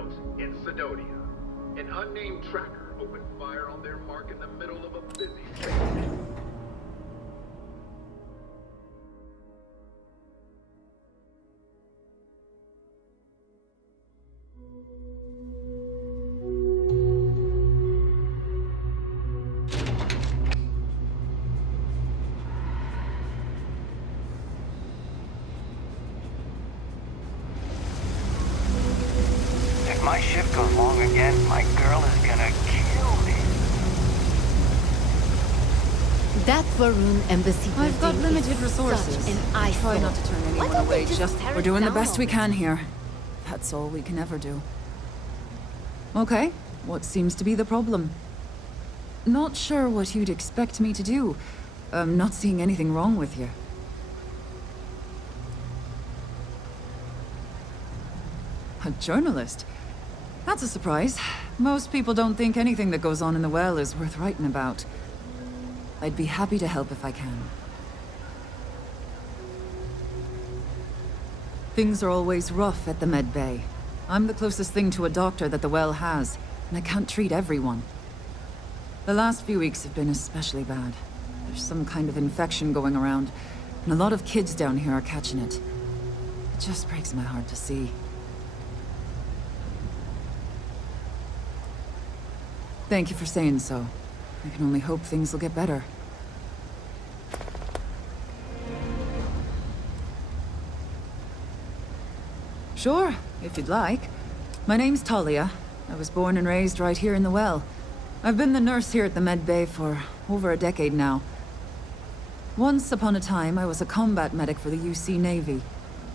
out in Sidonia. An unnamed tracker opened fire on their mark in the middle of a busy space. If my ship goes long again, my girl is gonna kill me. That Varun embassy I've got building is limited resources. such an I try eyesore. not to turn Why anyone don't away. they just tear We're it doing the down best we already? can here. That's all we can ever do. Okay, what seems to be the problem? Not sure what you'd expect me to do. I'm not seeing anything wrong with you. A journalist? That's a surprise. Most people don't think anything that goes on in the well is worth writing about. I'd be happy to help if I can. Things are always rough at the Med Bay. I'm the closest thing to a doctor that the well has, and I can't treat everyone. The last few weeks have been especially bad. There's some kind of infection going around, and a lot of kids down here are catching it. It just breaks my heart to see. Thank you for saying so. I can only hope things will get better. Sure, if you'd like. My name's Talia. I was born and raised right here in the well. I've been the nurse here at the Med Bay for over a decade now. Once upon a time, I was a combat medic for the UC Navy.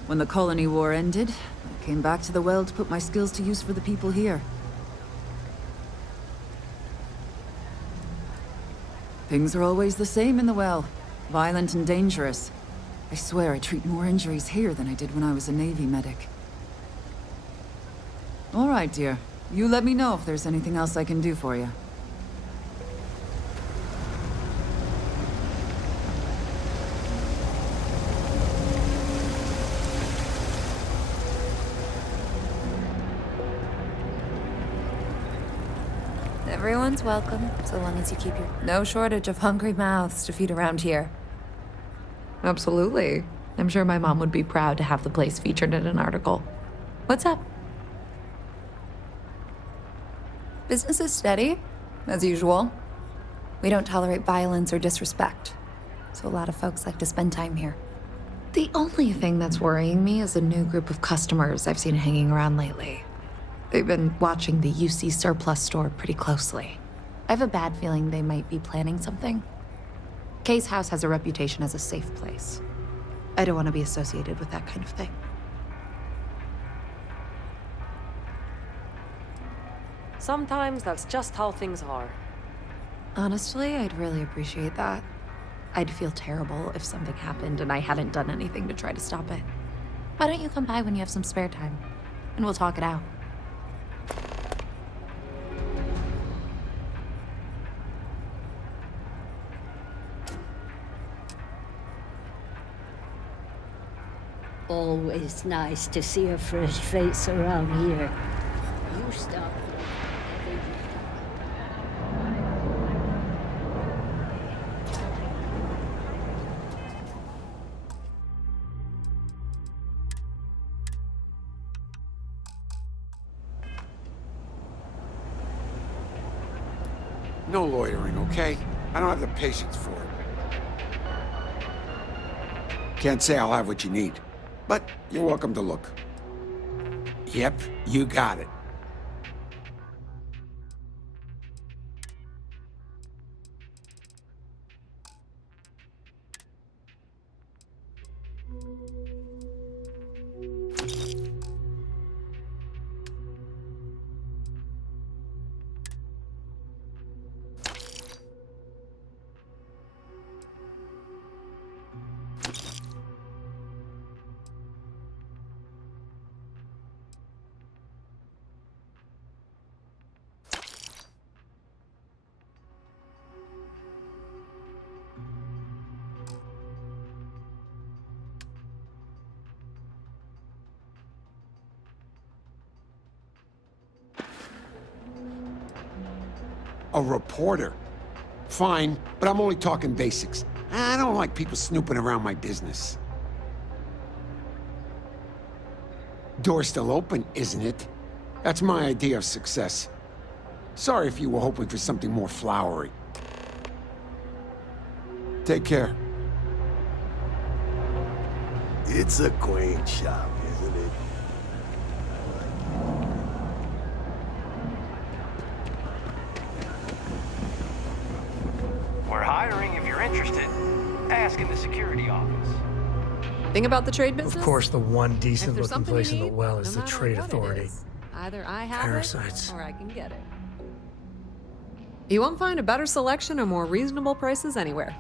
When the Colony War ended, I came back to the well to put my skills to use for the people here. Things are always the same in the well. Violent and dangerous. I swear I treat more injuries here than I did when I was a Navy medic. All right, dear. You let me know if there's anything else I can do for you. Everyone's welcome, so long as you keep your... No shortage of hungry mouths to feed around here. Absolutely. I'm sure my mom would be proud to have the place featured in an article. What's up? Business is steady, as usual. We don't tolerate violence or disrespect, so a lot of folks like to spend time here. The only thing that's worrying me is a new group of customers I've seen hanging around lately. They've been watching the UC surplus store pretty closely. I have a bad feeling they might be planning something. Case House has a reputation as a safe place. I don't want to be associated with that kind of thing. Sometimes that's just how things are. Honestly, I'd really appreciate that. I'd feel terrible if something happened and I hadn't done anything to try to stop it. Why don't you come by when you have some spare time? And we'll talk it out. Always nice to see a fresh face around here. You stop. No loitering, okay? I don't have the patience for it. Can't say I'll have what you need, but you're welcome to look. Yep, you got it. A reporter. Fine, but I'm only talking basics. I don't like people snooping around my business. Door's still open, isn't it? That's my idea of success. Sorry if you were hoping for something more flowery. Take care. It's a quaint shop, isn't it? We're hiring if you're interested. Ask in the security office. Thing about the trade business? Of course, the one If decent there's looking something place you in the need, well is no the matter Trade what it Authority. is, either I have Parasites. it, or I can get it. You won't find a better selection or more reasonable prices anywhere.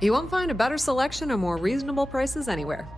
You won't find a better selection or more reasonable prices anywhere.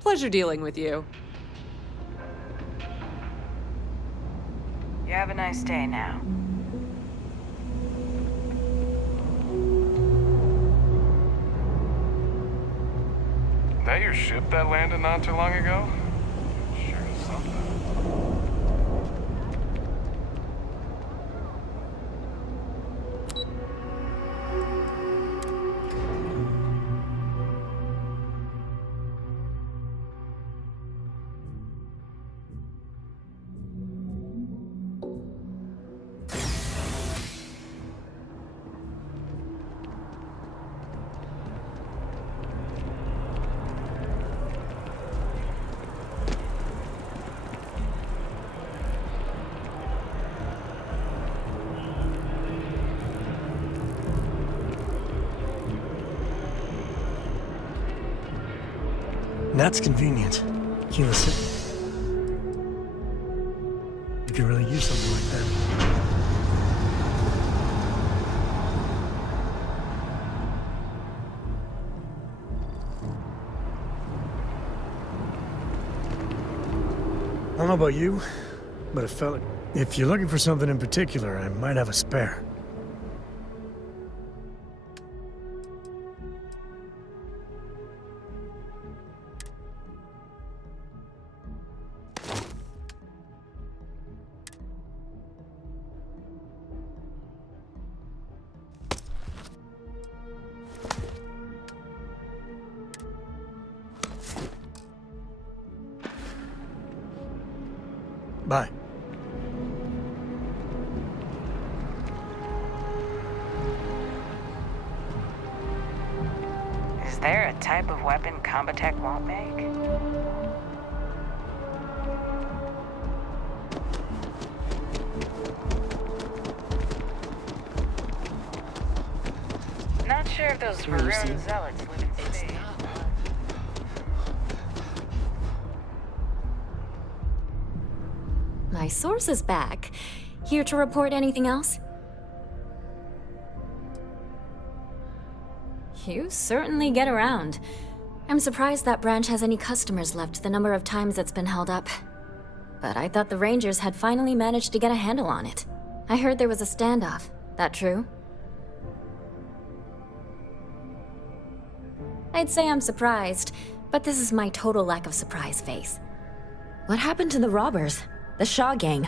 Pleasure dealing with you. You have a nice day now. That your ship that landed not too long ago? Sure is something. That's convenient. Keyless. You could really use something like that. I don't know about you, but if you're looking for something in particular, I might have a spare. Bye. Is there a type of weapon Combatech won't make? Not sure if those maroon zealots live in space. My source is back. Here to report anything else? You certainly get around. I'm surprised that branch has any customers left, the number of times it's been held up. But I thought the Rangers had finally managed to get a handle on it. I heard there was a standoff. That true? I'd say I'm surprised, but this is my total lack of surprise face. What happened to the robbers? The Shaw gang?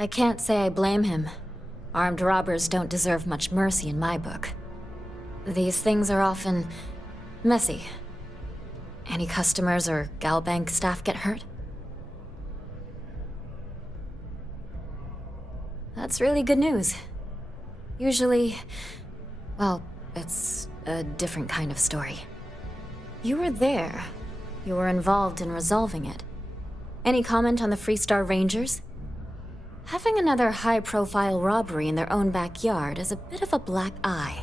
I can't say I blame him. Armed robbers don't deserve much mercy in my book. These things are often messy. Any customers or Galbank staff get hurt? That's really good news. Usually, well, it's a different kind of story. You were there. You were involved in resolving it. Any comment on the Freestar Rangers? Having another high-profile robbery in their own backyard is a bit of a black eye.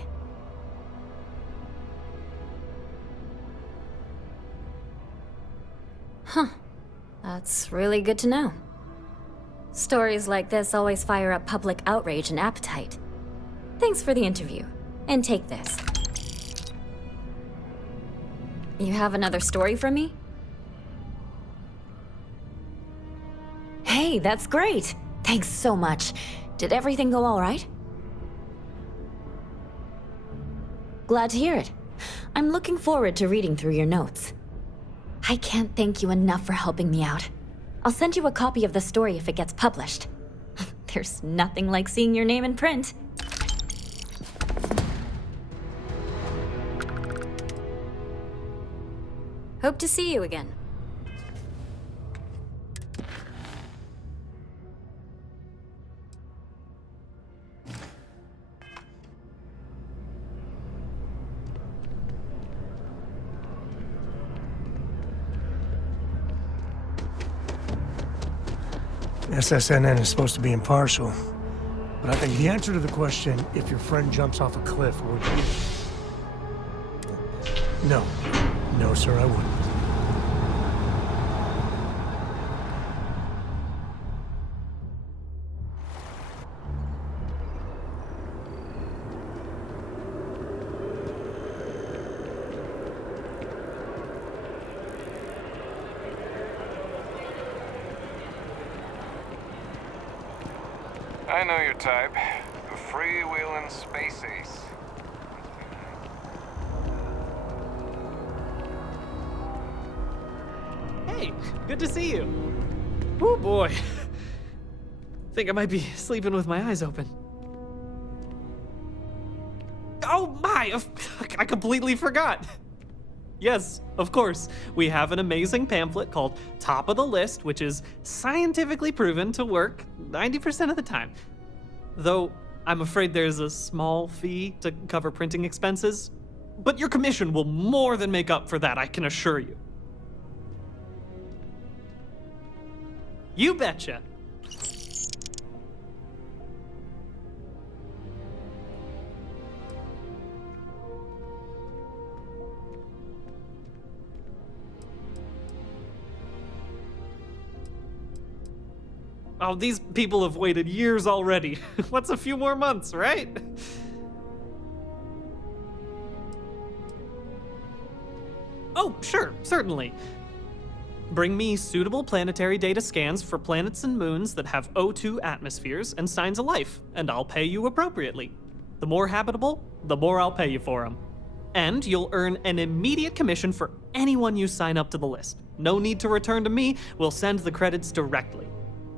Huh. That's really good to know. Stories like this always fire up public outrage and appetite. Thanks for the interview. And take this. You have another story for me? Hey, that's great! Thanks so much. Did everything go all right? Glad to hear it. I'm looking forward to reading through your notes. I can't thank you enough for helping me out. I'll send you a copy of the story if it gets published. There's nothing like seeing your name in print. Hope to see you again. SSNN is supposed to be impartial, but I think the answer to the question, if your friend jumps off a cliff, would be... No. No, sir, I wouldn't. I know your type. A freewheeling space ace. Hey, good to see you. Oh boy. Think I might be sleeping with my eyes open. Oh my! I completely forgot. Yes, of course. We have an amazing pamphlet called Top of the List, which is scientifically proven to work 90% of the time. Though, I'm afraid there's a small fee to cover printing expenses. But your commission will more than make up for that, I can assure you. You betcha. Oh, these people have waited years already. What's a few more months, right? Oh, sure, certainly. Bring me suitable planetary data scans for planets and moons that have O2 atmospheres and signs of life, and I'll pay you appropriately. The more habitable, the more I'll pay you for them. And you'll earn an immediate commission for anyone you sign up to the list. No need to return to me, we'll send the credits directly.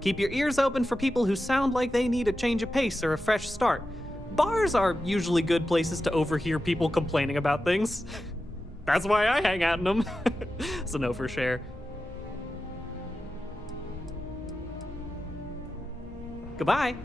Keep your ears open for people who sound like they need a change of pace or a fresh start. Bars are usually good places to overhear people complaining about things. That's why I hang out in them. So no for share. Goodbye.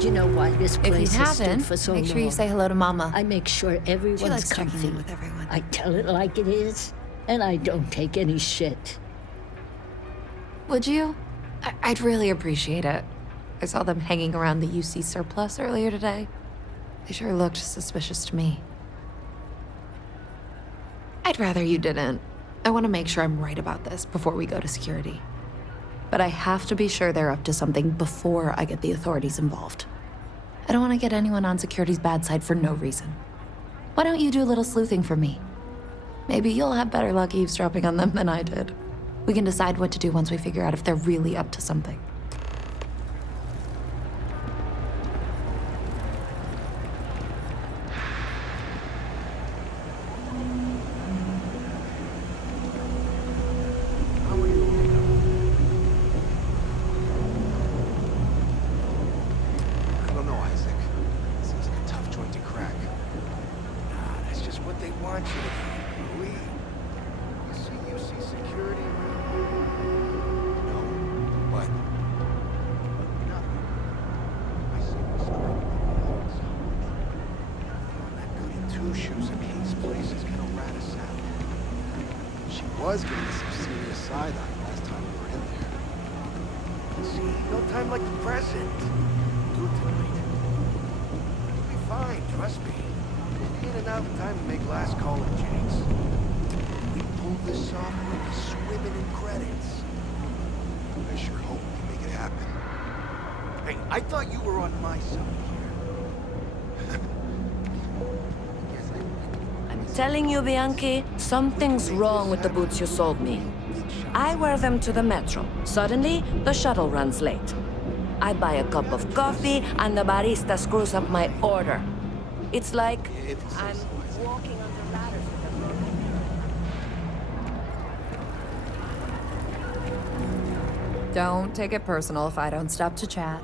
You know why this If you place has stood haven't, for so make long? sure you say hello to Mama. I make sure everyone's She likes checking comfy. in with everyone. I tell it like it is, and I don't take any shit. Would you? I'd really appreciate it. I saw them hanging around the UC surplus earlier today. They sure looked suspicious to me. I'd rather you didn't. I want to make sure I'm right about this before we go to security. But I have to be sure they're up to something before I get the authorities involved. I don't want to get anyone on security's bad side for no reason. Why don't you do a little sleuthing for me? Maybe you'll have better luck eavesdropping on them than I did. We can decide what to do once we figure out if they're really up to something. I don't know, Isaac. Seems like a tough joint to crack. Nah, that's just what they want you to think, Louis. You see security around? No, but... Nothing. I see what's going on. That goody two-shoes in Kate's place is gonna rat us out. She was getting some serious side-eye last time we were in there. See, no time like the present. Do it tonight. You'll be fine, trust me. In and out in time to make last call at Jake's. We pull this off, we'll be swimming in credits. I sure hope we make it happen. Hey, I thought you were on my side here. I'm telling you, Bianchi, something's wrong with the boots you sold me. I wear them to the metro. Suddenly, the shuttle runs late. I buy a cup of coffee, and the barista screws up my order. It's like I'm walking under ladders with a broken... Don't take it personal if I don't stop to chat.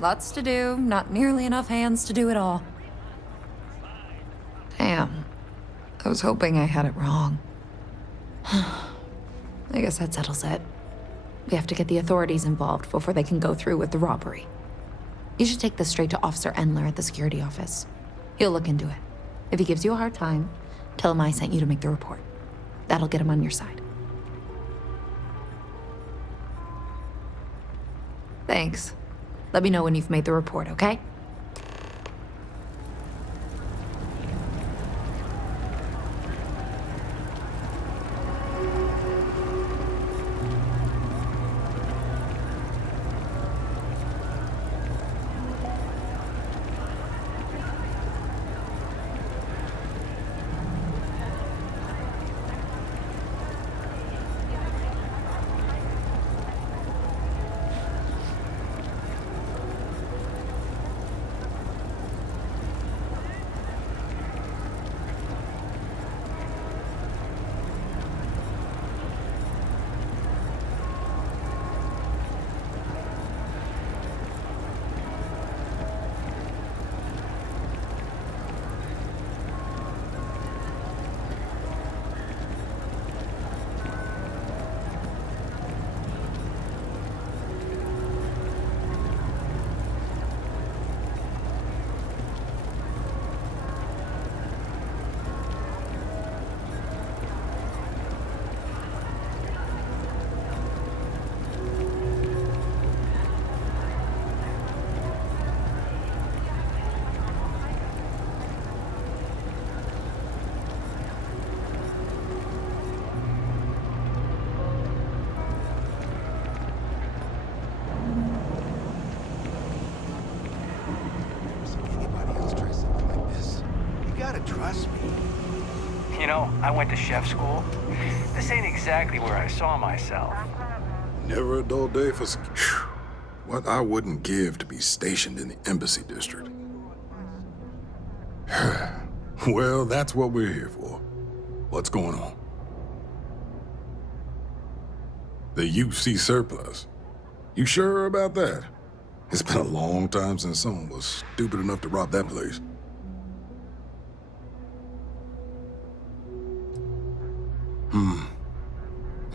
Lots to do, not nearly enough hands to do it all. Damn. I was hoping I had it wrong. I guess that settles it. We have to get the authorities involved before they can go through with the robbery. You should take this straight to Officer Endler at the security office. He'll look into it. If he gives you a hard time, tell him I sent you to make the report. That'll get him on your side. Thanks. Let me know when you've made the report, okay? Trust me. You know, I went to chef school. This ain't exactly where I saw myself. Never a dull day for what I wouldn't give to be stationed in the Embassy District. Well, that's what we're here for. What's going on? The UC surplus. You sure about that? It's been a long time since someone was stupid enough to rob that place.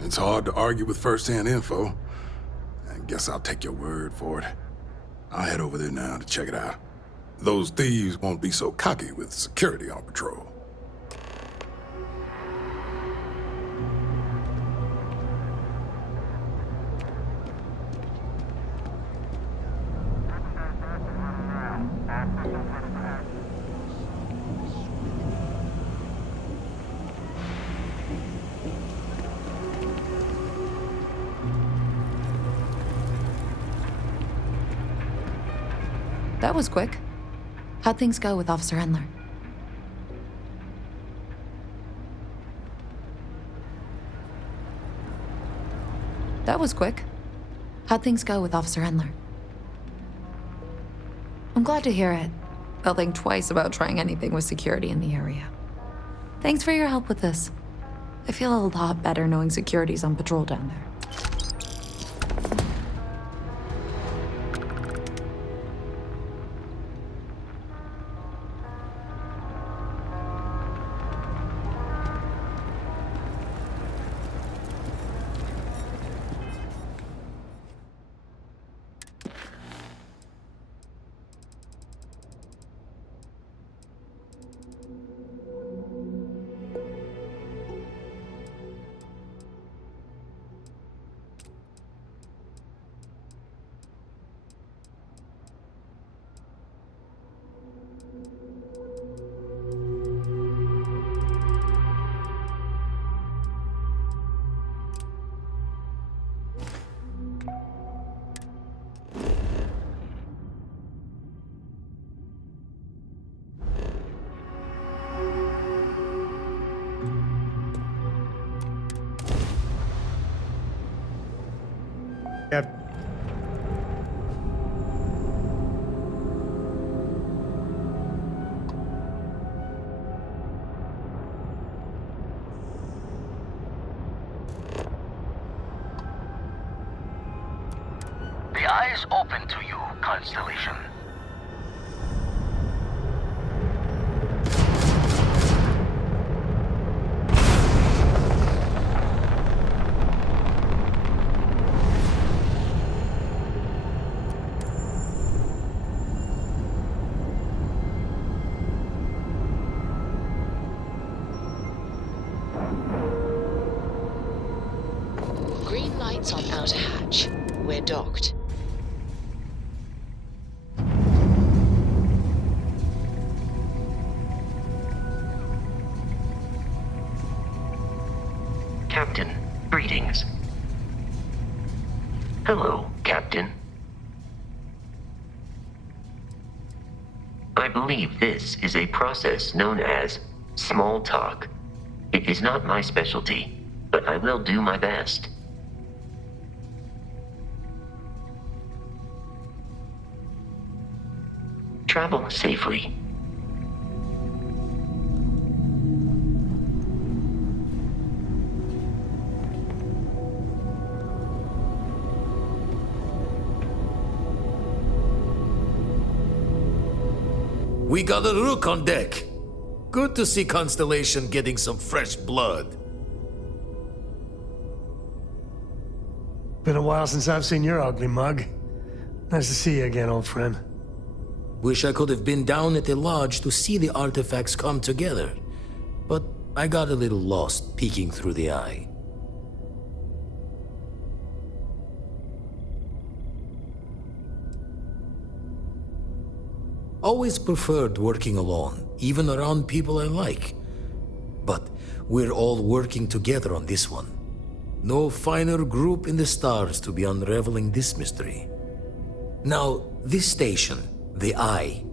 It's hard to argue with first-hand info. I guess I'll take your word for it. I'll head over there now to check it out. Those thieves won't be so cocky with security on patrol. That was quick. How'd things go with Officer Endler? That was quick. How'd things go with Officer Endler? I'm glad to hear it. I'll think twice about trying anything with security in the area. Thanks for your help with this. I feel a lot better knowing security's on patrol down there. is open to you, Constellation. Green lights on outer hatch. We're docked. Captain, greetings. Hello, Captain. I believe this is a process known as small talk. It is not my specialty, but I will do my best. Travel safely. We got a Rook on deck. Good to see Constellation getting some fresh blood. Been a while since I've seen your ugly mug. Nice to see you again, old friend. Wish I could have been down at the lodge to see the artifacts come together. But I got a little lost peeking through the eye. Always preferred working alone, even around people I like. But we're all working together on this one. No finer group in the stars to be unraveling this mystery. Now, this station, the Eye,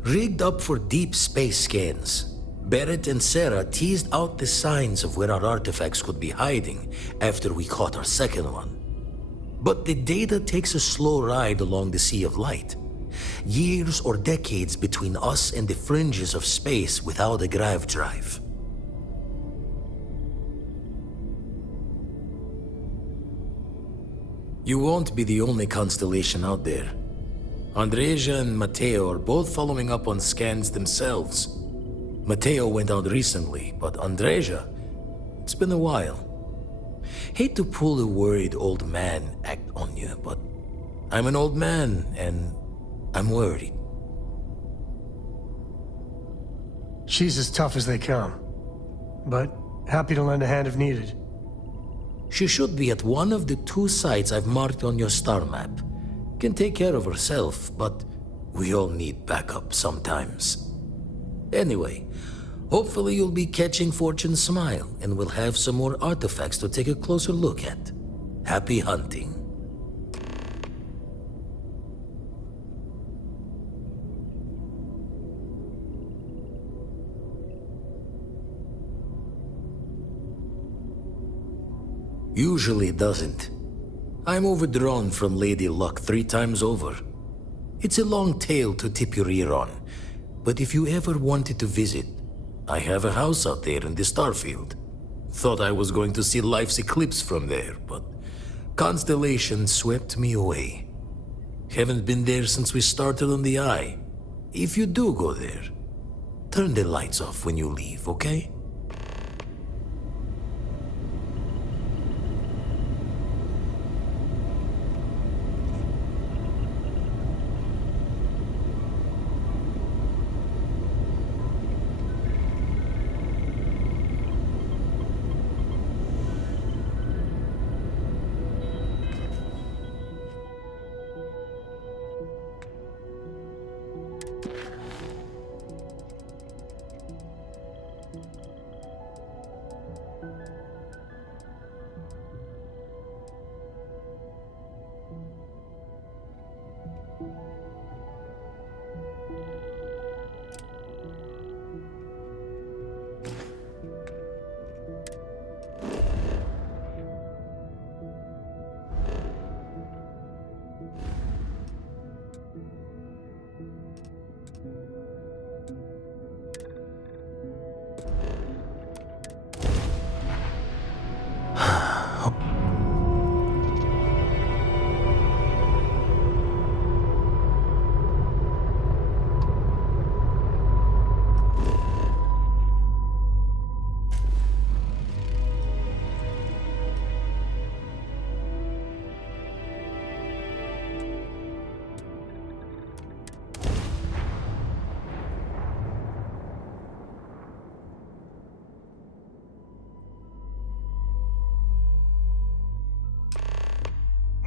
rigged up for deep space scans. Barrett and Sarah teased out the signs of where our artifacts could be hiding after we caught our second one. But the data takes a slow ride along the Sea of Light. Years or decades between us and the fringes of space without a grav drive. You won't be the only constellation out there. Andreja and Mateo are both following up on scans themselves. Mateo went out recently, but Andreja, it's been a while. Hate to pull a worried old man act on you, but I'm an old man and I'm worried. She's as tough as they come, but happy to lend a hand if needed. She should be at one of the 2 sites I've marked on your star map. Can take care of herself, but we all need backup sometimes. Anyway, hopefully you'll be catching Fortune's smile and we'll have some more artifacts to take a closer look at. Happy hunting. Usually it doesn't. I'm overdrawn from Lady Luck 3 times over. It's a long tale to tip your ear on, but if you ever wanted to visit, I have a house out there in the Starfield. Thought I was going to see life's eclipse from there, but Constellation swept me away. Haven't been there since we started on the Eye. If you do go there, turn the lights off when you leave, okay?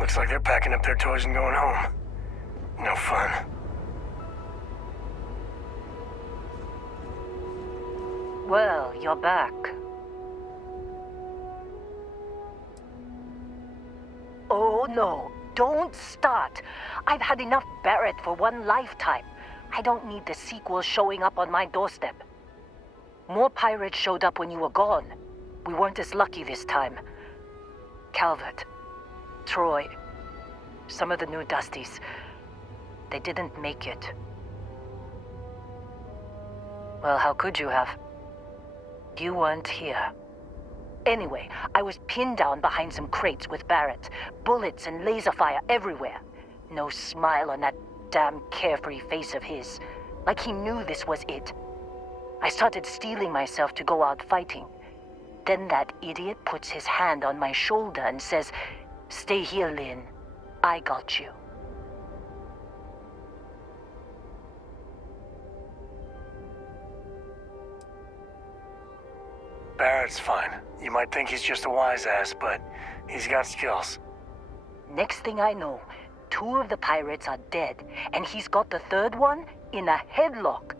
Looks like they're packing up their toys and going home. No fun. Well, you're back. Oh no, don't start. I've had enough Barrett for one lifetime. I don't need the sequel showing up on my doorstep. More pirates showed up when you were gone. We weren't as lucky this time. Calvert, Troy, some of the new Dusties, they didn't make it. Well, how could you have? You weren't here. Anyway, I was pinned down behind some crates with Barrett. Bullets and laser fire everywhere. No smile on that damn carefree face of his. Like he knew this was it. I started steeling myself to go out fighting. Then that idiot puts his hand on my shoulder and says, "Stay here, Lynn. I got you." Barrett's fine. You might think he's just a wise ass, but he's got skills. Next thing I know, 2 of the pirates are dead, and he's got the 3rd one in a headlock.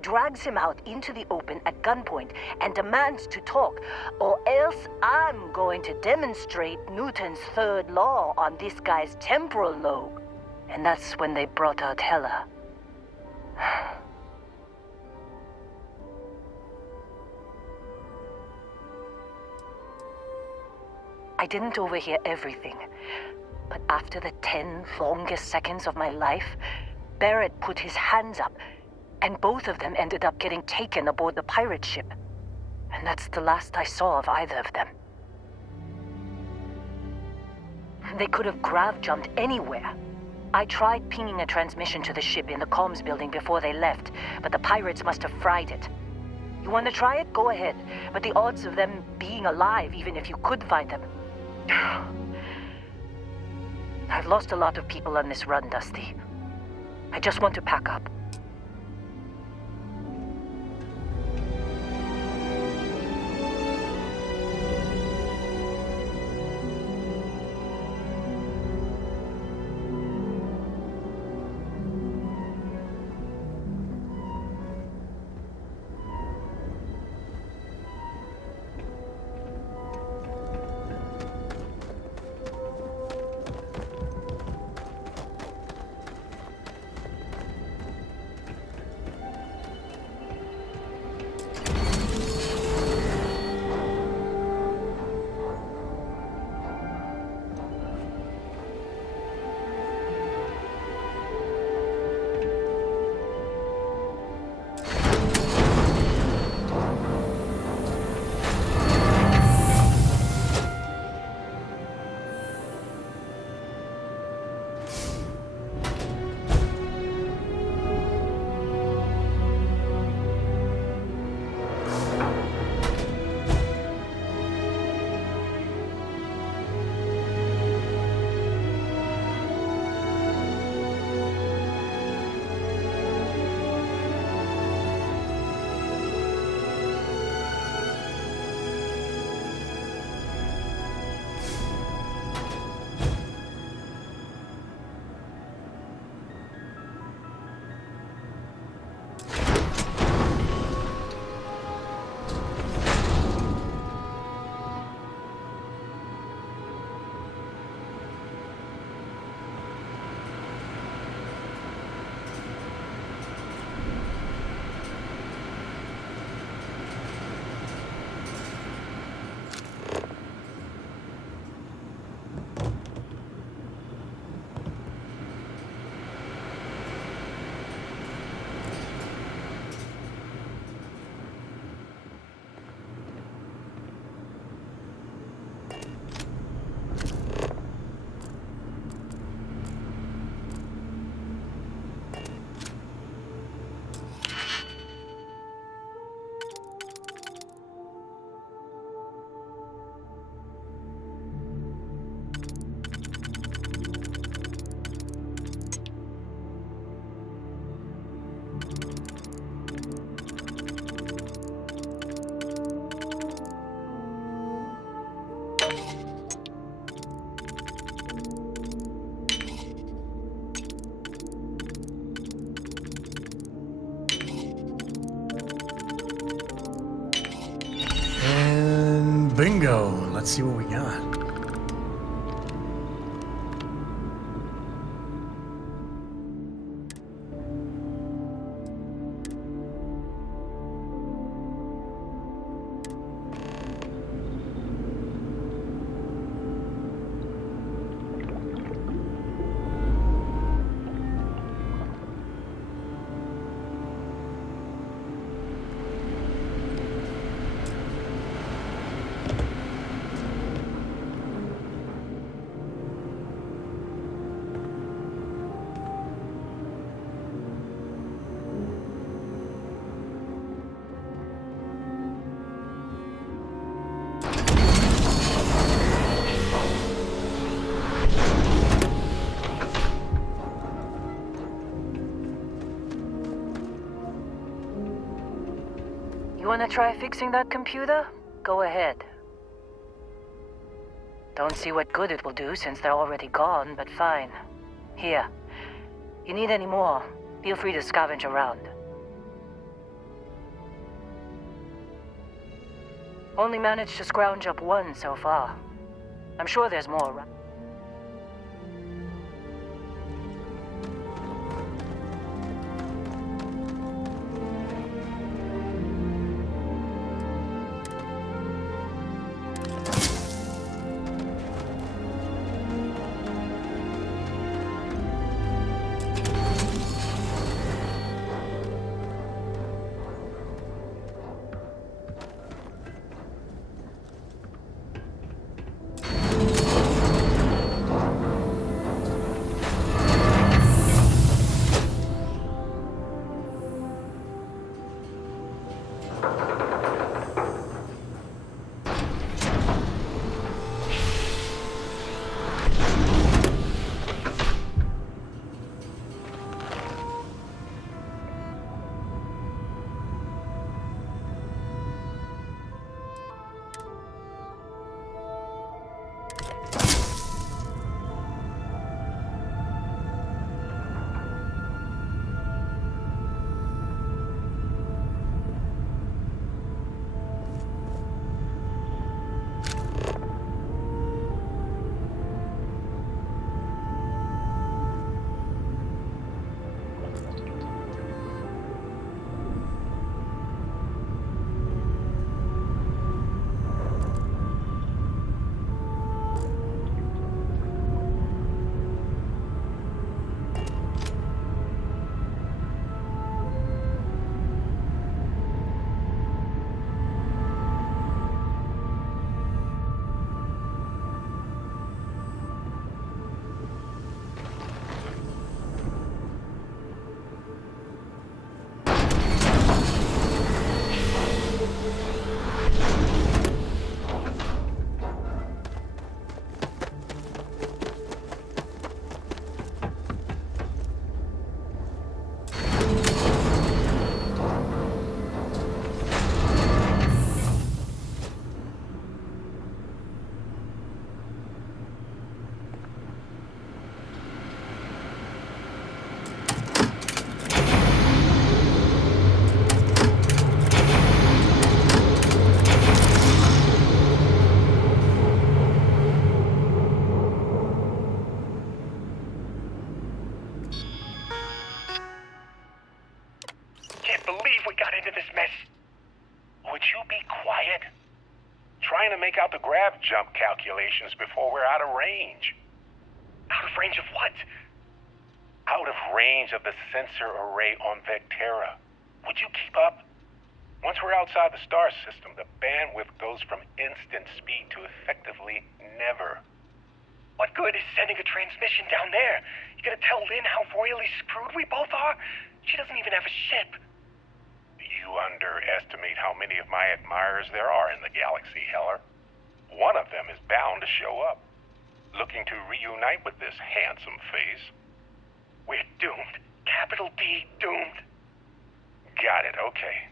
Drags him out into the open at gunpoint and demands to talk, or else I'm going to demonstrate Newton's 3rd law on this guy's temporal lobe. And that's when they brought out Hela. I didn't overhear everything, but after the 10 longest seconds of my life, Barrett put his hands up, and both of them ended up getting taken aboard the pirate ship. And that's the last I saw of either of them. They could have grav-jumped anywhere. I tried pinging a transmission to the ship in the comms building before they left, but the pirates must have fried it. You want to try it? Go ahead. But the odds of them being alive, even if you could find them... I've lost a lot of people on this run, Dusty. I just want to pack up. bingo. Let's see what we got. You wanna try fixing that computer? Go ahead. Don't see what good it will do since they're already gone, but fine. Here. You need any more? Feel free to scavenge around. Only managed to scrounge up one so far. I'm sure there's more around. Out the grav jump calculations before we're out of range. Out of range of what? Out of range of the sensor array on Vectera. Would you keep up? Once we're outside the star system, the bandwidth goes from instant speed to effectively never. What good is sending a transmission down there? You gonna tell Lynn how royally screwed we both are? She doesn't even have a ship. You underestimate how many of my admirers there are in the galaxy, Heller. One of them is bound to show up, looking to reunite with this handsome face. We're doomed. Capital D, doomed. Got it, okay.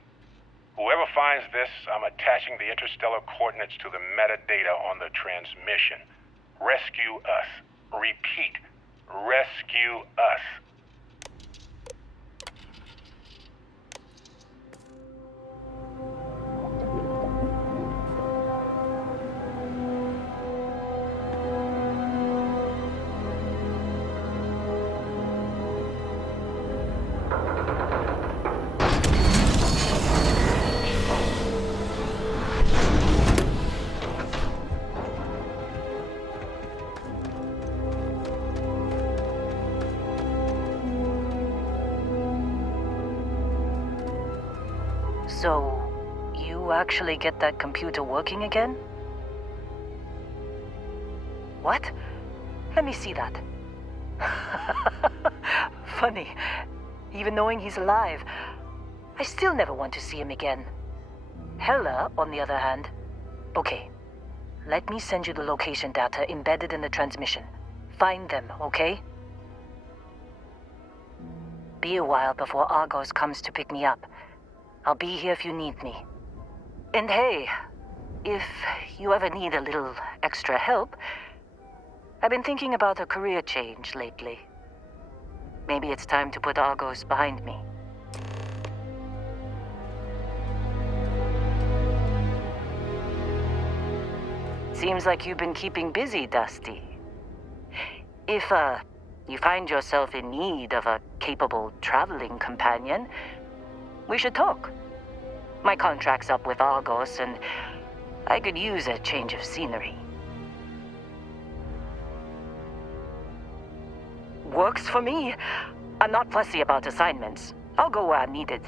Whoever finds this, I'm attaching the interstellar coordinates to the metadata on the transmission. Rescue us. Repeat, rescue us. So, you actually get that computer working again? What? Let me see that. Funny. Even knowing he's alive, I still never want to see him again. Hella, on the other hand. Okay. Let me send you the location data embedded in the transmission. Find them, okay? Be a while before Argos comes to pick me up. I'll be here if you need me. And hey, if you ever need a little extra help, I've been thinking about a career change lately. Maybe it's time to put Argos behind me. Seems like you've been keeping busy, Dusty. If, you find yourself in need of a capable traveling companion, we should talk. My contract's up with Argos, and I could use a change of scenery. Works for me. I'm not fussy about assignments. I'll go where I'm needed.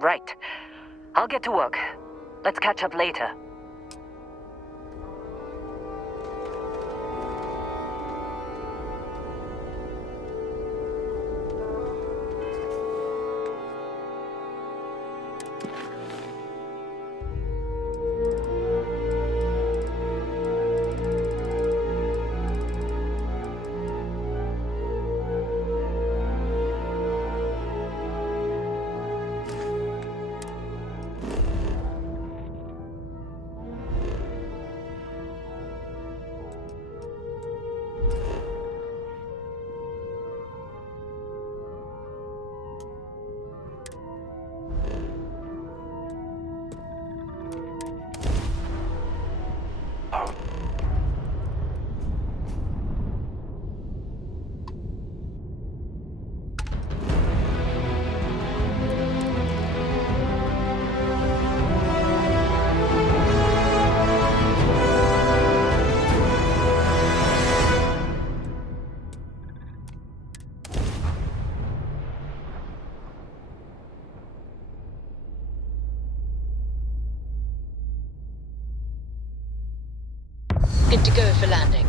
Right. I'll get to work. Let's catch up later. Good to go for landing.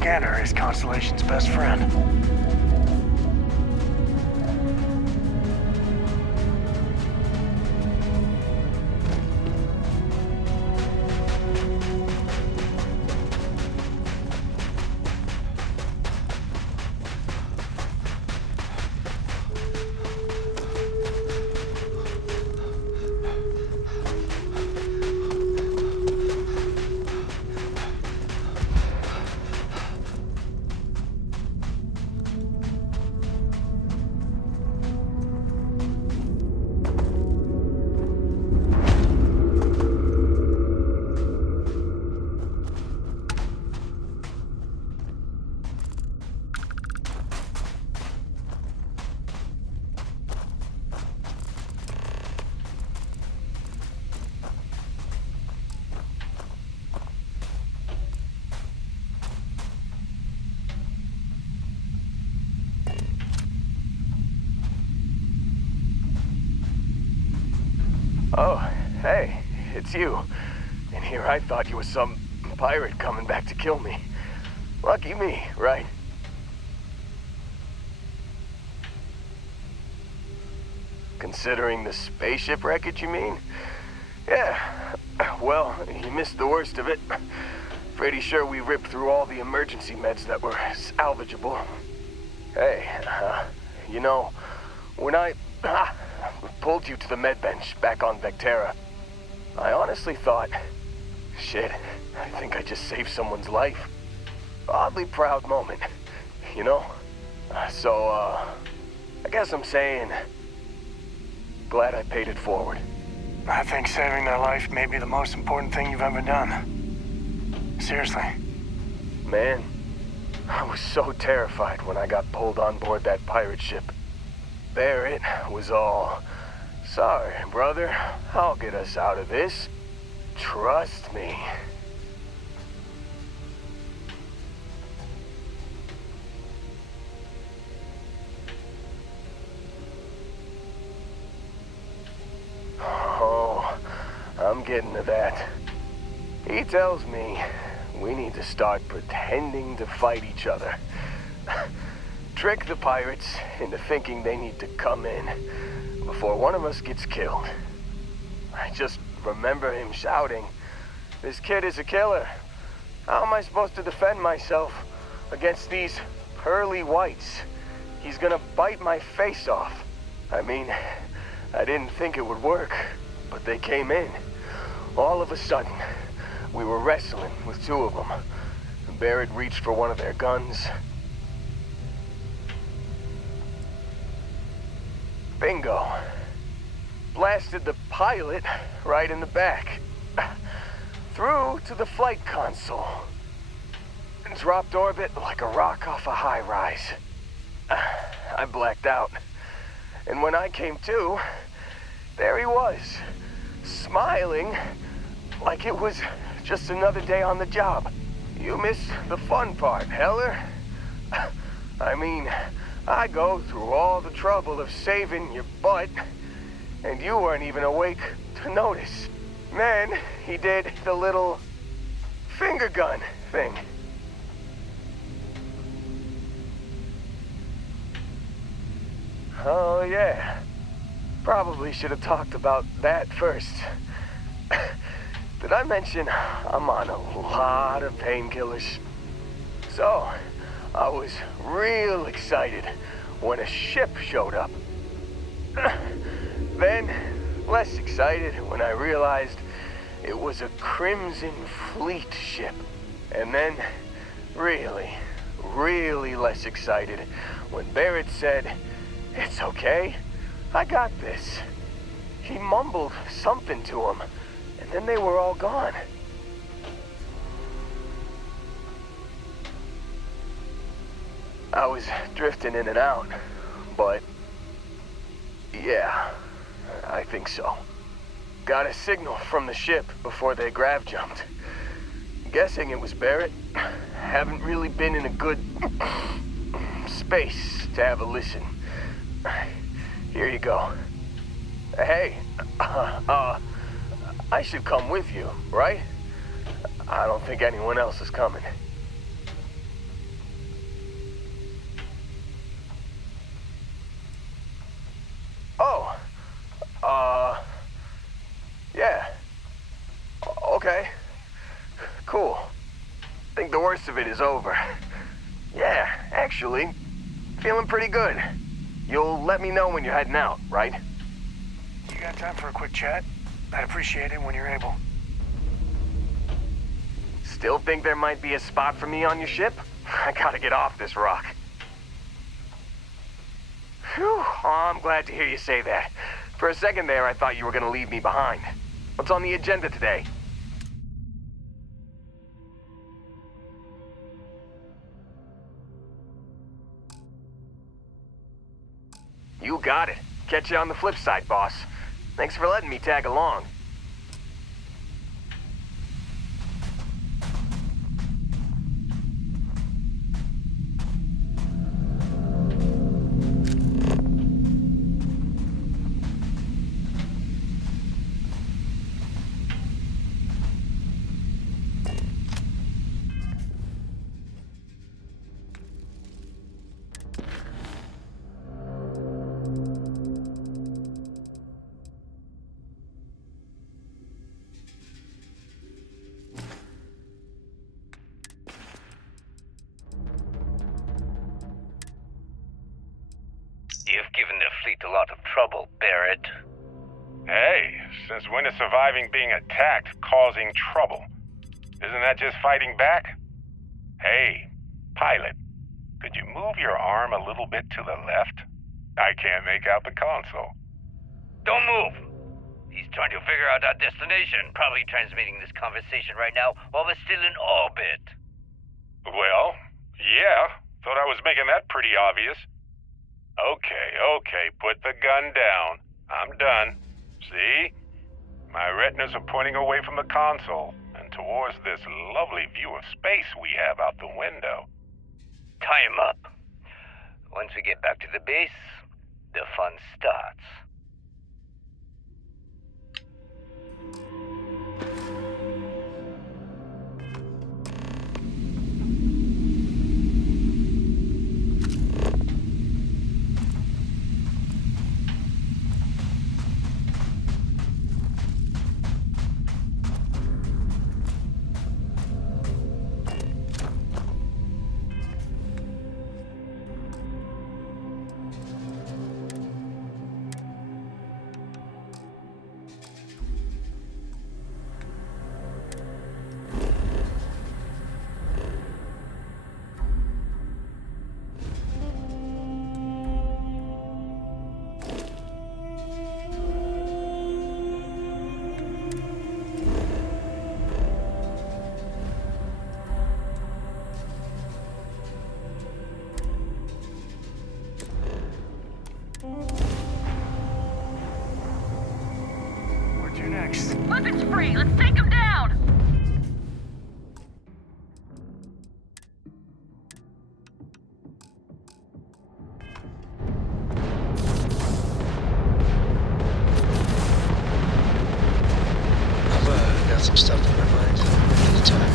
scanner is Constellation's best friend. Oh, hey, it's you. And here I thought you were some pirate coming back to kill me. Lucky me, right? Considering the spaceship wreckage, you mean? Yeah, well, you missed the worst of it. Pretty sure we ripped through all the emergency meds that were salvageable. Hey, you know, when I pulled you to the med bench back on Vectera, I honestly thought, shit, I think I just saved someone's life. Oddly proud moment, you know? So, I guess I'm saying, glad I paid it forward. I think saving their life may be the most important thing you've ever done. Seriously. Man, I was so terrified when I got pulled on board that pirate ship. Barrett was all, sorry, brother, I'll get us out of this. Trust me. Oh, I'm getting to that. He tells me we need to start pretending to fight each other. Trick the pirates into thinking they need to come in before one of us gets killed. I just remember him shouting, "This kid is a killer. How am I supposed to defend myself against these pearly whites? He's gonna bite my face off." I mean, I didn't think it would work, but they came in. All of a sudden, we were wrestling with two of them. Barrett reached for one of their guns. Bingo. Blasted the pilot right in the back. Through to the flight console. And dropped orbit like a rock off a high rise. I blacked out. And when I came to, there he was, smiling like it was just another day on the job. You missed the fun part, Heller. I mean, I go through all the trouble of saving your butt, and you weren't even awake to notice. Then he did the little finger gun thing. Oh yeah, probably should have talked about that first. Did I mention I'm on a lot of painkillers? So, I was real excited when a ship showed up. Then, less excited when I realized it was a Crimson Fleet ship. And then, really, really less excited when Barrett said, "It's okay, I got this." He mumbled something to him, and then they were all gone. I was drifting in and out, but yeah, I think so. Got a signal from the ship before they grav jumped. Guessing it was Barrett. Haven't really been in a good space to have a listen. Here you go. Hey, I should come with you, right? I don't think anyone else is coming. Yeah. Okay. Cool. Think the worst of it is over. Yeah, actually, feeling pretty good. You'll let me know when you're heading out, right? You got time for a quick chat? I'd appreciate it when you're able. Still think there might be a spot for me on your ship? I gotta get off this rock. Whew, oh, I'm glad to hear you say that. For a second there, I thought you were gonna leave me behind. What's on the agenda today? You got it. Catch you on the flip side, boss. Thanks for letting me tag along. You've given the fleet a lot of trouble, Barrett. Hey, since when is surviving being attacked causing trouble? Isn't that just fighting back? Hey, pilot, could you move your arm a little bit to the left? I can't make out the console. Don't move! He's trying to figure out our destination, probably transmitting this conversation right now while we're still in orbit. Well, yeah, thought I was making that pretty obvious. Okay, put the gun down. I'm done. See? My retinas are pointing away from the console and towards this lovely view of space we have out the window. Tie him up. Once we get back to the base, the fun starts. Weapons free! Let's take him down! I've got some stuff on my mind. Anytime.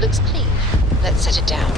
It looks clean. Let's set it down.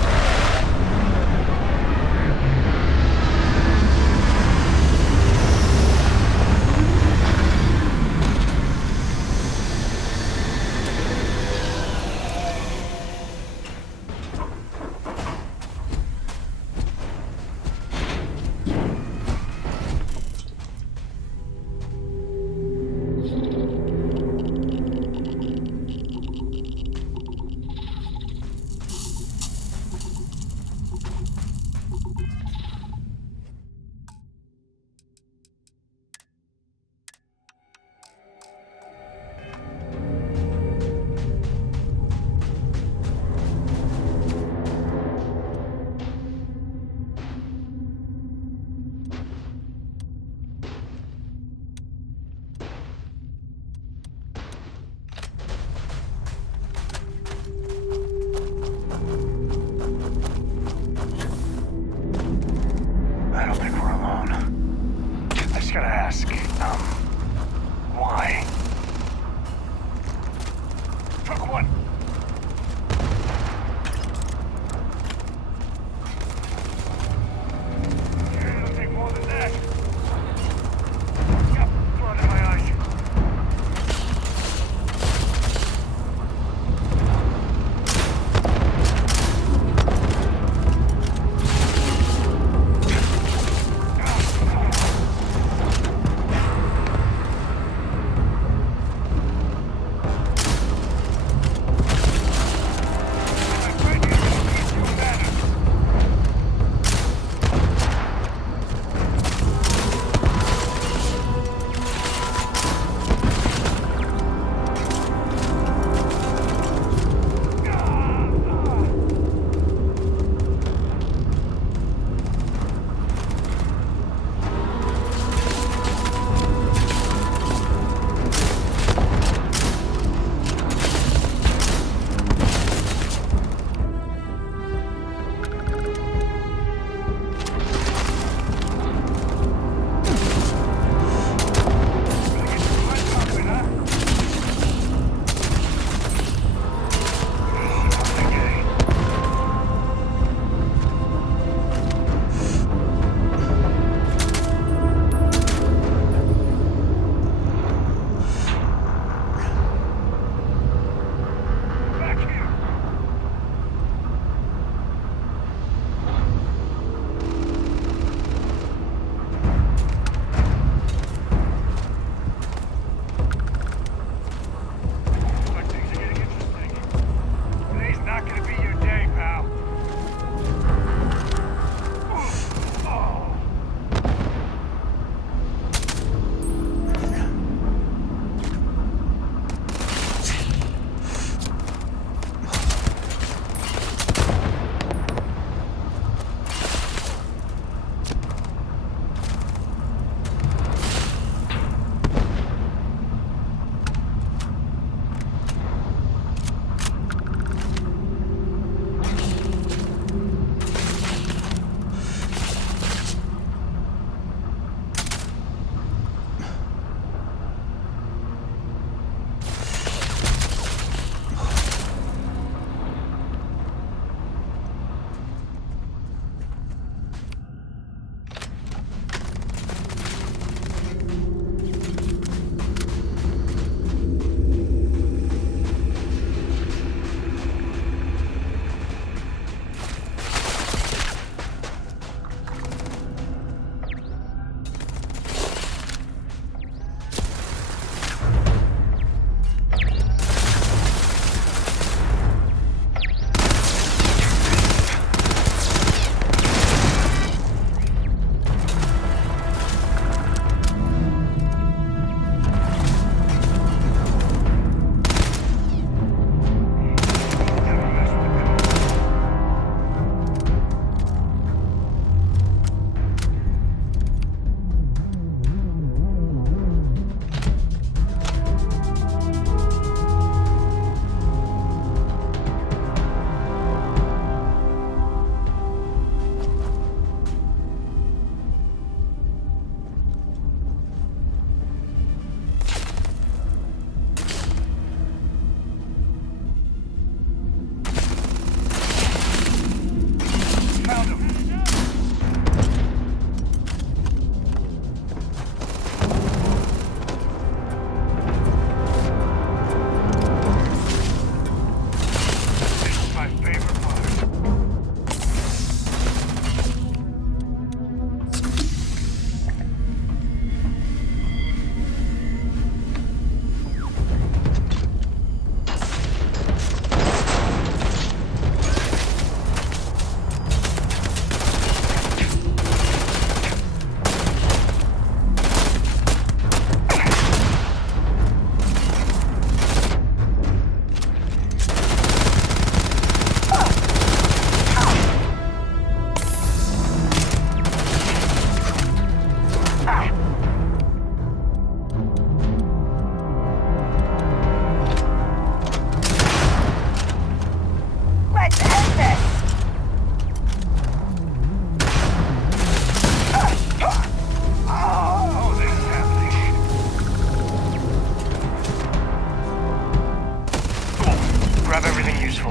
useful.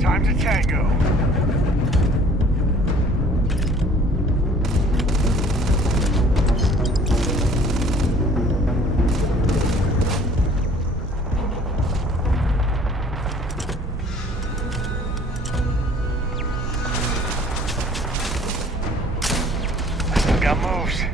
Time to tango. I still got moves.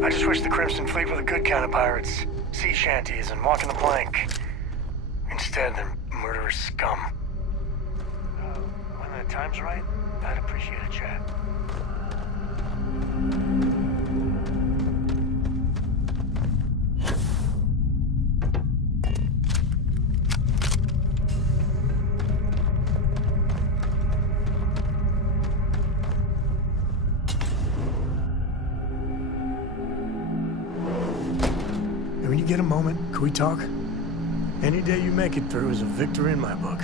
I just wish the Crimson Fleet were the good kind of pirates. Sea shanties and walking the plank. Instead, they're murderous scum. When the time's right, I'd appreciate a chat. When you get a moment, can we talk? Any day you make it through is a victory in my book.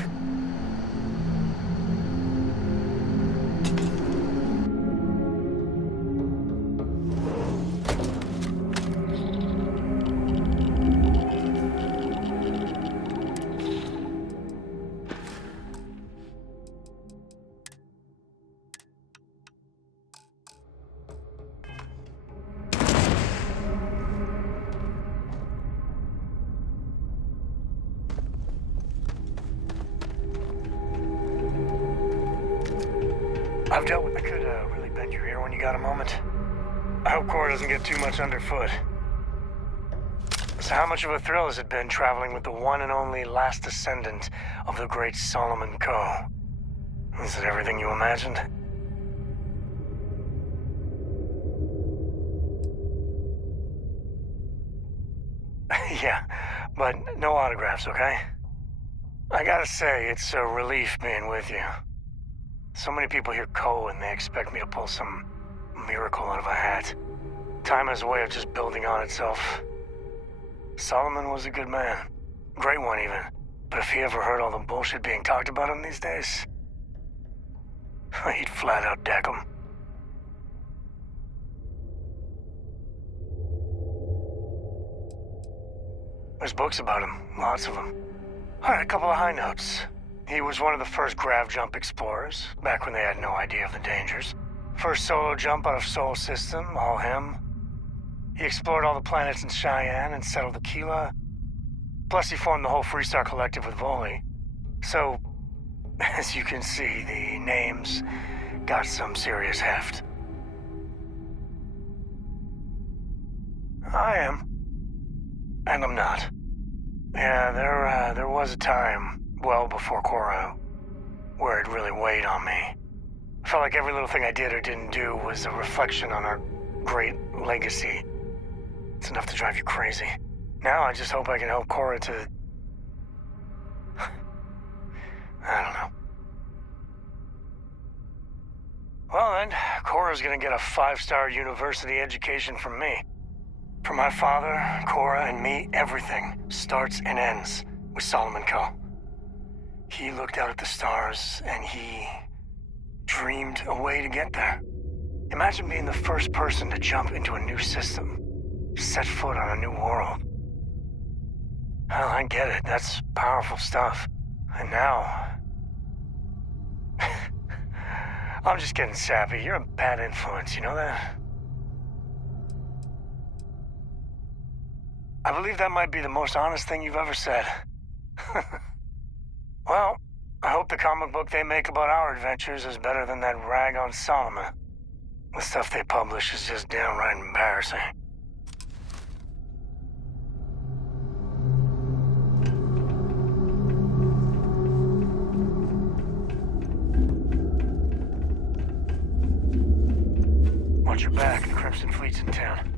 I've dealt with... I could really bend your ear when you got a moment. I hope Cora doesn't get too much underfoot. So how much of a thrill has it been traveling with the one and only last descendant of the great Solomon Coe? Is it everything you imagined? Yeah, but no autographs, okay? I gotta say, it's a relief being with you. So many people hear Cole and they expect me to pull some miracle out of a hat. Time has a way of just building on itself. Solomon was a good man. Great one, even. But if he ever heard all the bullshit being talked about him these days, he'd flat out deck him. There's books about him, lots of them. Alright, a couple of high notes. He was one of the first grav jump explorers, back when they had no idea of the dangers. First solo jump out of Sol System, all him. He explored all the planets in Cheyenne and settled Aquila. Plus he formed the whole Freestar Collective with Voli. So, as you can see, the names got some serious heft. I am. And I'm not. Yeah, there was a time, well before Cora, where it really weighed on me. I felt like every little thing I did or didn't do was a reflection on our great legacy. It's enough to drive you crazy. Now I just hope I can help Cora to... I don't know. Well then, Cora's gonna get a 5-star university education from me. For my father, Cora, and me, everything starts and ends with Solomon Coe. He looked out at the stars, and he dreamed a way to get there. Imagine being the first person to jump into a new system, set foot on a new world. Hell, I get it. That's powerful stuff. And now... I'm just getting sappy. You're a bad influence, you know that? I believe that might be the most honest thing you've ever said. Well, I hope the comic book they make about our adventures is better than that rag on Solomon. The stuff they publish is just downright embarrassing. Watch your back, the Crimson Fleet's in town.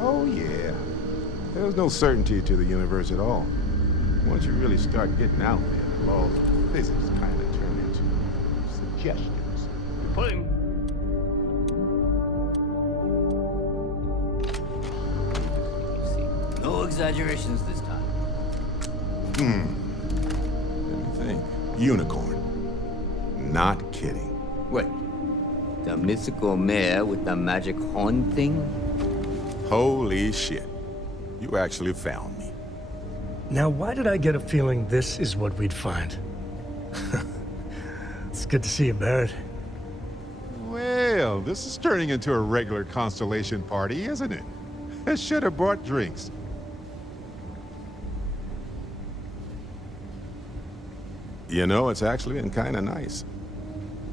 Oh, yeah. There's no certainty to the universe at all. Once you really start getting out there, the laws of physics kind of turn into suggestions. Pulling. No exaggerations this time. Let me think. Unicorn. Not kidding. Wait. The mythical mare with the magic horn thing? Holy shit. You actually found me. Now, why did I get a feeling this is what we'd find? It's good to see you, Barrett. Well, this is turning into a regular Constellation party, isn't it? I should have brought drinks. You know, it's actually been kind of nice.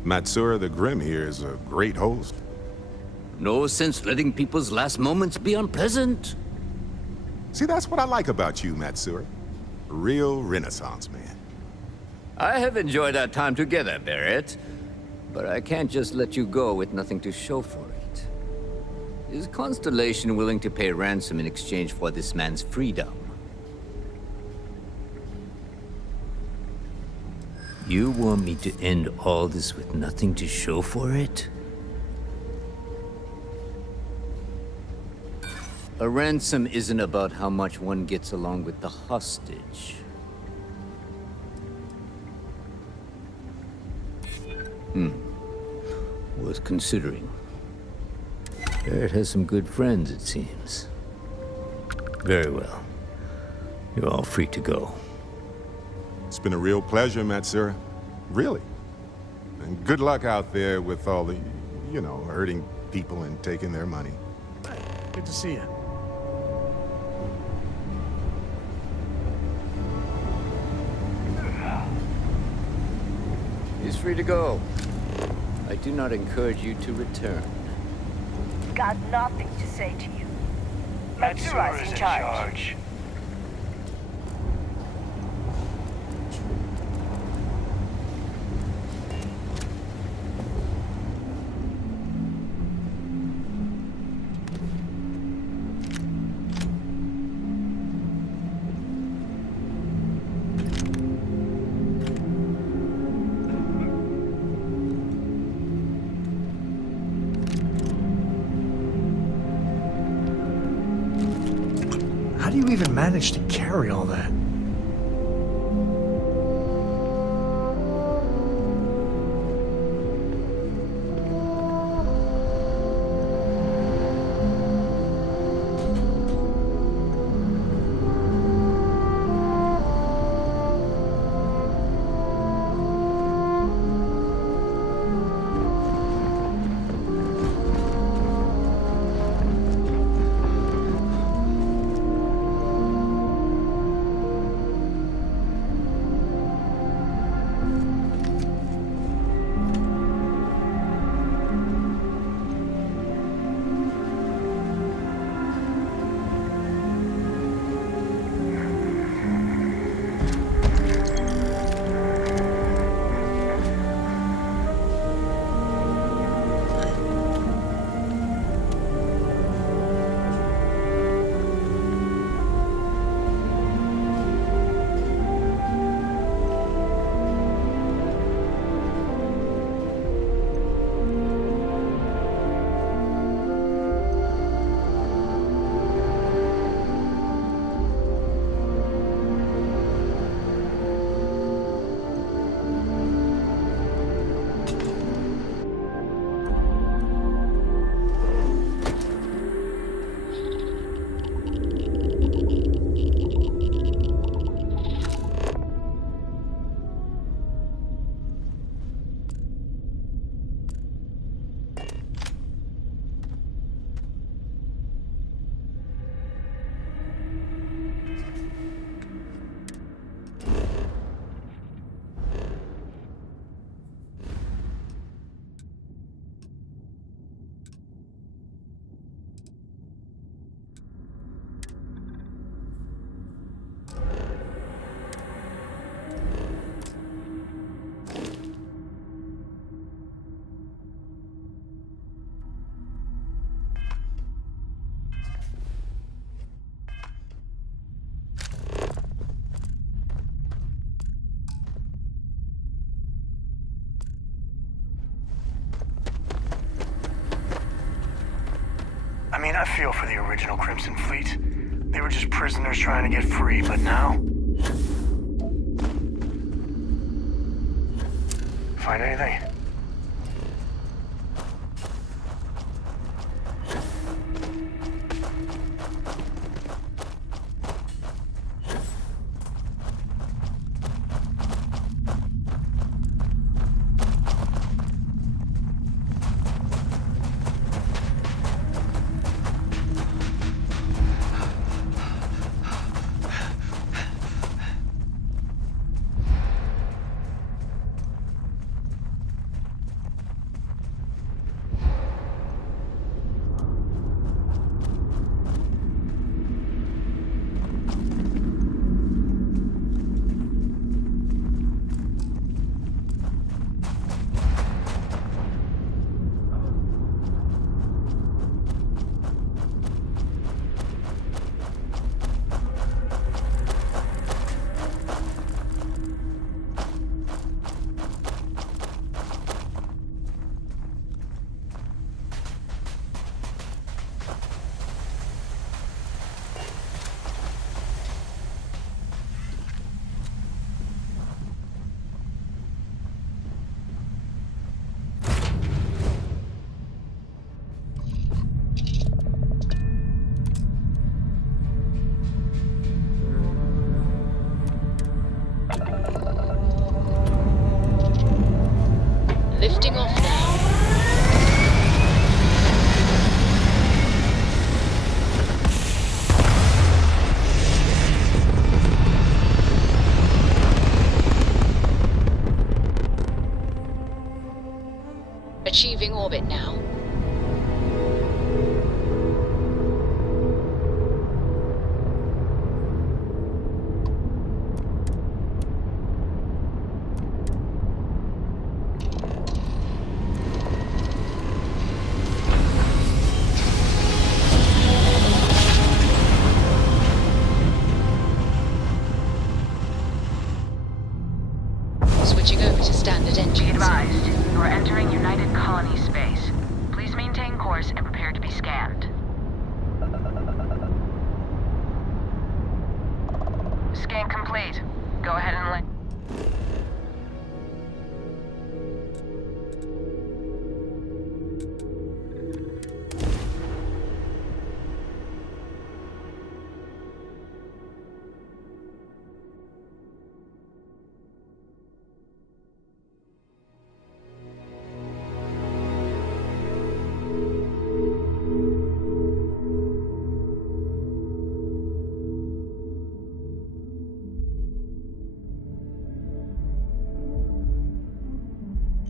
Matsura the Grim here is a great host. No sense letting people's last moments be unpleasant. See, that's what I like about you, Matsura. A real Renaissance man. I have enjoyed our time together, Barrett. But I can't just let you go with nothing to show for it. Is Constellation willing to pay ransom in exchange for this man's freedom? You want me to end all this with nothing to show for it? A ransom isn't about how much one gets along with the hostage. Worth considering. Barrett has some good friends, it seems. Very well. You're all free to go. It's been a real pleasure, Matsura. Really. And good luck out there with all the, you know, hurting people and taking their money. Good to see you. He's free to go. I do not encourage you to return. Got nothing to say to you. Matsura's Matsura's in charge. How do you even manage to carry all that? I mean, I feel for the original Crimson Fleet. They were just prisoners trying to get free, but now... Find anything? achieving orbit now. Switching over to standard engines. Be advised, you are entering United Colony space. Please maintain course and prepare to be scanned. Scan complete. Go ahead and land.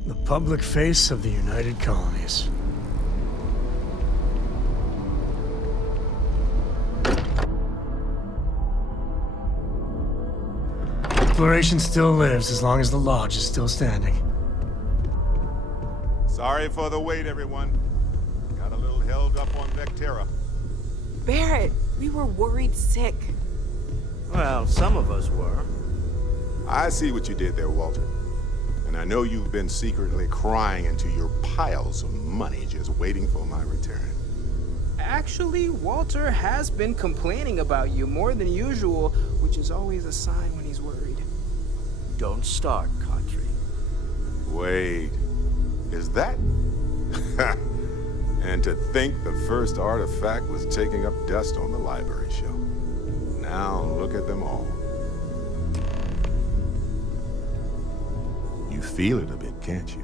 The public face of the United Colonies. Exploration still lives as long as the Lodge is still standing. Sorry for the wait, everyone. Got a little held up on Vectera. Barrett, we were worried sick. Well, some of us were. I see what you did there, Walter. And I know you've been secretly crying into your piles of money just waiting for my return. Actually, Walter has been complaining about you more than usual, which is always a sign when he's worried. Don't start, Kadri. Wait, is that? And to think the first artifact was taking up dust on the library shelf. Now look at them all. You feel it a bit, can't you?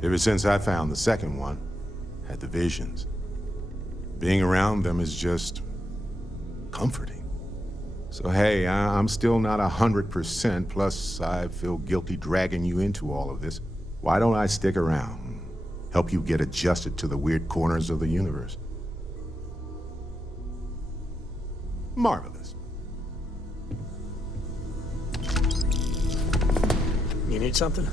Ever since I found the second one, had the visions. Being around them is just comforting. So hey, I'm still not 100%, plus I feel guilty dragging you into all of this. Why don't I stick around and help you get adjusted to the weird corners of the universe? Marvelous. You need something?